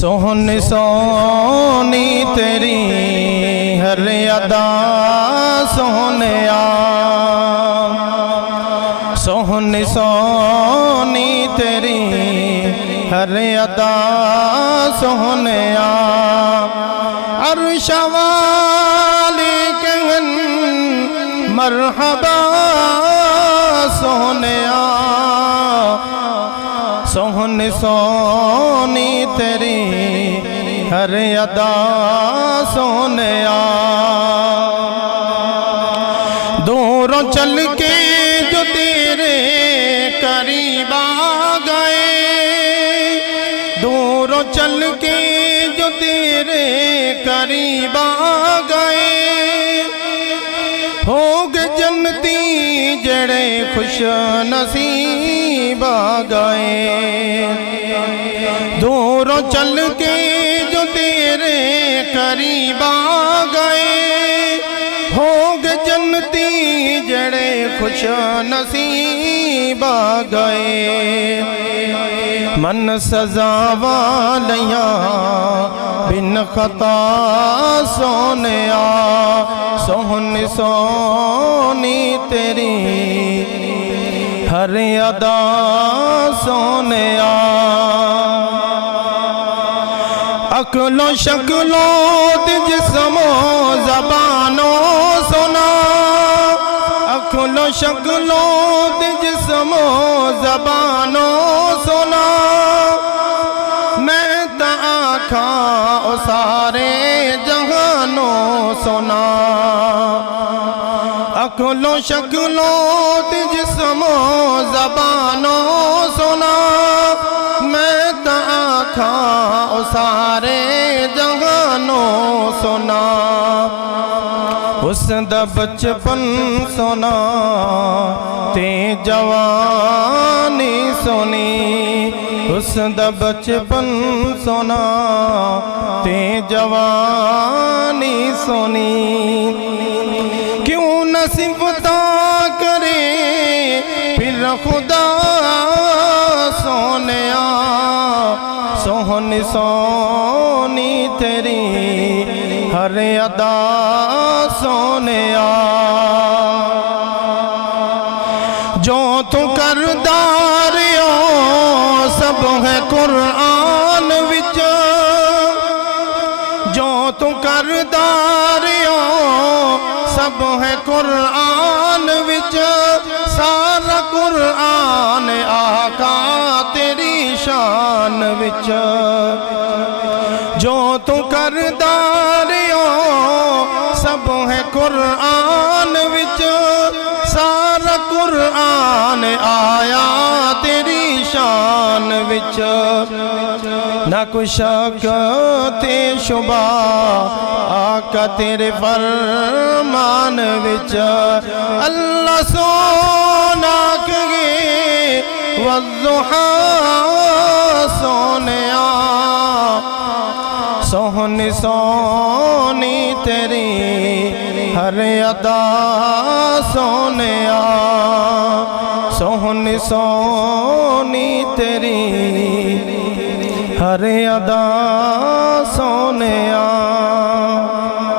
سونی سونی تیری ہر ادا سونیا، سونی سونی تیری ہر ادا سونیا، عرش والی کہن مرحبا سونیا، سونی سونی تیری ہر ادا سونیا، دوروں چل کے جو تیرے قریب آ گئے، دوروں چل کے جو تیرے قریب آ گئے، ہو گئے جنتی جڑے خوش نصیب آ گئے، دوروں چل کے جو تیرے قریب آ گئے، ہو گئے جنتی جڑے خوش نصیب آ گئے، من سزا والیاں بن خطا سونیا، سونی سونی تیری ہر ادا سونیا، عقل و شکل و جسم و زبانوں سنا، عقل و شکل و جسم و زبانوں سنا، میں تا آکھاں او سارے جہانوں سنا، عقل و شکل و جسم و زبانوں سنا، میں تا آکھاں او سارے جہانوں سنا، حسن دا بچپن سونا تے جوانی سونی، حسن دا بچپن سونا تے جوانی سونی، کیوں نہ صفتا کرے پھر خدا سونیا، سونی سونی تیری ہر ادا سونیا، جو تو کرداریو سب ہے قرآن وچ، جو تو کرداریو سب ہے قرآن وچ، سارا قرآن آقا تیری شان وچ، جو تو کرداریو سب ہے قرآن وچ، سارا قرآن آیا تیری شان وچ، نہ کوئی شک تے شبہ آقا تیرے فرمان وچ، اللہ سونا کہے والضحیٰ سونیا، سونی سونی تیری ہر ادا سونیا، سونی سونی تیری ہر ادا سونیا۔